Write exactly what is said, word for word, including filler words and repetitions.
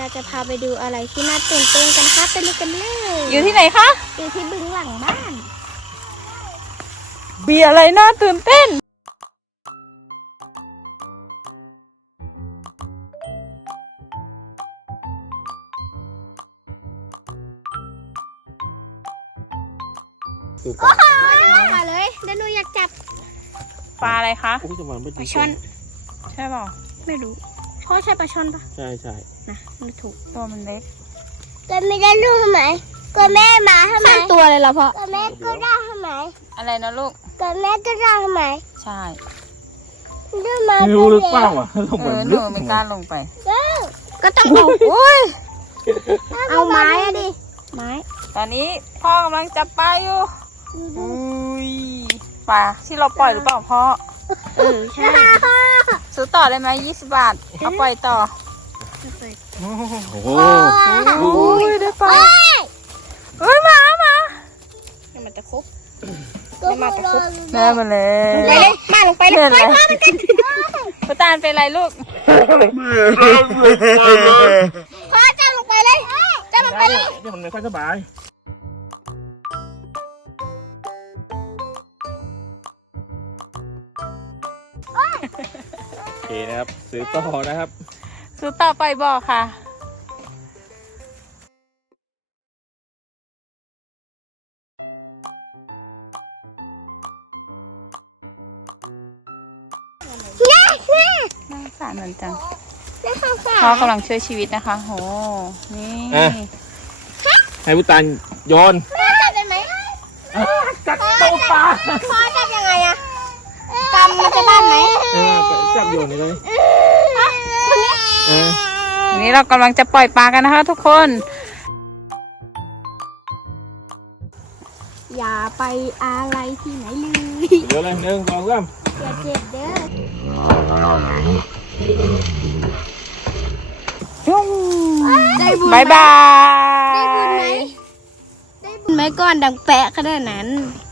จะพาไปดูอะไรที่น่าตื่นเต้นกันคะไปดูกันเลยอยู่ที่ไหนคะอยู่ที่บึงหลังบ้านเบียอะไรน่าตื่นเต้นดูปลามาเลยเดี๋ยวหนูอยากจับปลาอะไรคะโอ้ยจะมาไม่ปดีลาช่อนใช่เปล่าไม่รู้พ่อใช่ปลาช่อนปะใช่ใช่นะไม่ถูกตัวมันเล็กก็ไม่ได้ลูกทำไมก็แม่มาทำไมสร้างตัวเลยเหรอพ่อก็แม่ก็ได้ทำไมอะไรนะลูกก็แม่ก็ได้ทำไมใช่ดูมาไม่รู้หรือเปล่าอ่ะลงเอไปอหลึนูกไม่กล้าลงไปก็ต้องเอาอุ้ยเอาไม้อะดิไม้ตอนนี้พ่อกำลังจับปลาอยู่อุ้ยปลาที่เราปล่อยหรือเปล่าพ่อเออใช่ซื้อต่อได้ไหมยี่สิบบาทเอาปล่อยต่อโอ้โหอุ้ยได้ปลาเฮ้ยมามาเดี๋ยวมันจะครบก็มาตะคุบได้มาเลยไปเลยมาลงไปเลยเลยป้าตาลเป็นไรลูกพ่อจับลงไปเลยจับลงไปเลยนี่มันไม่ค่อยสบาย โอเคนะครับซื้อต่อนะครับซื้อต่อปล่อยบ่อค่ะ น่าสงสารเหมือนจังแล้วข้าวสาพ่อกำลังช่วยชีวิตนะคะโหนี่ให้พุตานโยนพ่อจับได้ไหมจับโตปลาพ่อจับยังไงอะกำมันจะบ้านไหมเออจับโยนเลยเออวันนี้เรากำลังจะปล่อยปลากันนะคะ ทุกคนอย่าไปอะไรที่ไหนเลยเดี๋ยวเลยหนึ่งสองสามอย่าเจ็บเด้อ ได้บุญไหมบายบาได้บุญไหมยได้บุญไหมก่อนดังแปะขนาดนั้น